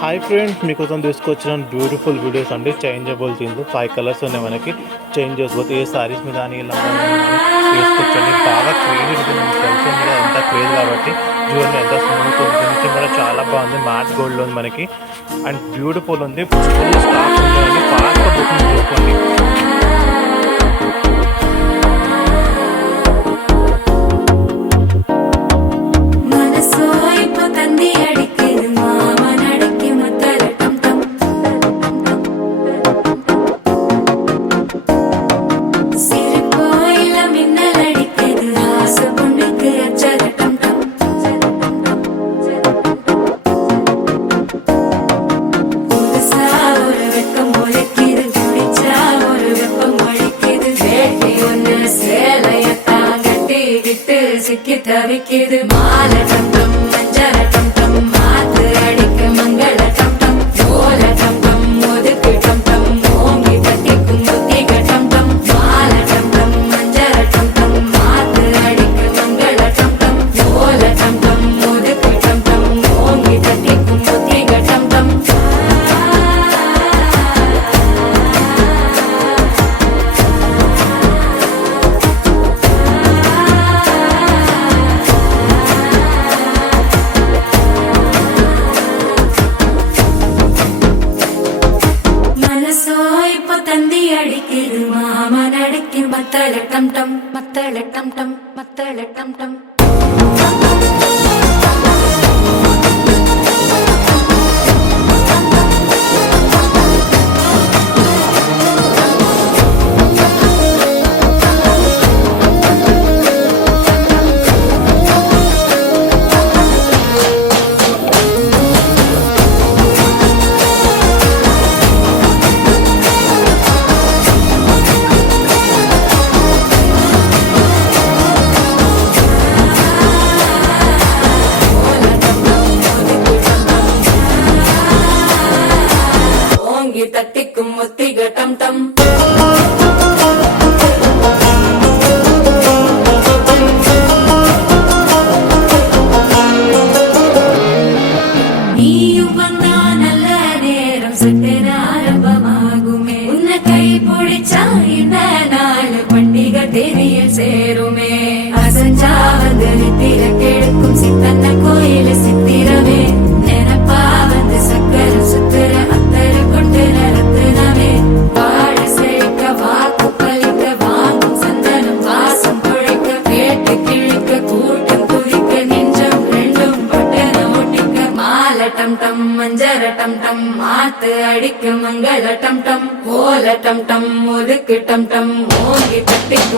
Hi friends, మీకోసం తీసుకొచ్చిన beautiful videos అండి. చేంజబుల్ థీమ్స్ 5 కలర్స్ ఉన్నాయి. మనకి చేంజ్ చేసుకోవచ్చు. ఏ సారీస్ మీద కానీ ఇలా వేసుకోవచ్చండి. బాగా క్రేజ్ ఉంటుంది. తెలిసి మీద ఎంత క్రేజ్ కాబట్టి చూడండి ఎంత స్మూత్ ఉంటుంది. కూడా చాలా బాగుంది. మ్యాట్ గోల్డ్ ఉంది మనకి అండ్ బ్యూటిఫుల్ ఉంది. ఫుల్ స్టాక్ ఉందండి. ఫాస్ట్గా బుకింగ్ చేసుకోండి. சிக்கி தவிக்குது மால டம் டம் மஞ்சள டம் டம் மாத்து அடிக்க மங்கள டம் டம் ஓல டம் டம் ஒதுக்கு டம் டம் ஓங்கி தட்டிக்கும் முத்திக டம் டம் மால டம் டம் மஞ்சள டம் டம் மாத்து அடிக்க மங்கள டம் டம் ஓல டம் டம் ஒதுக்கு டம் டம் ஓங்கி தட்டிக்கும் முத்திக டம் டம் தந்தி அடிக்குது மாமன் அடிக்கு மத்தள டம் டம் மத்தள டம் டம் மத்தள டம் டம் தட்டிக்கும் முத்திக டம் டம் நீயும் வந்தா நல்ல நேரம் சட்டென ஆரம்பமாகுமே உன்னை கை பிடிச்சா இந்த நாள் பண்டிகை தேதியில் சேருமே அசஞ்சா வந்து நித்திர கெடுக்கும் சித்தன்ன கோயில சித்திரமே நினைப்பா வந்து சக்கர சுத்திர அத்தரு கொண்டு நடத்துனவே வாழ செழிக்க வாக்கு பலிக்க வாங்கும் சந்தனம் வாசம் குழைக்க கேட்டு கிழிக்க கூட்டம் குதிக்க நெஞ்சம் ரெண்டும் பட்டன ஒட்டிக்க மால டம் டம் மஞ்சர டம் டம் மாத்து அடிக்க மங்கள டம் டம் ஓல டம் டம் ஒதுக்கு டம் டம் ஓங்கி தட்டிக்கு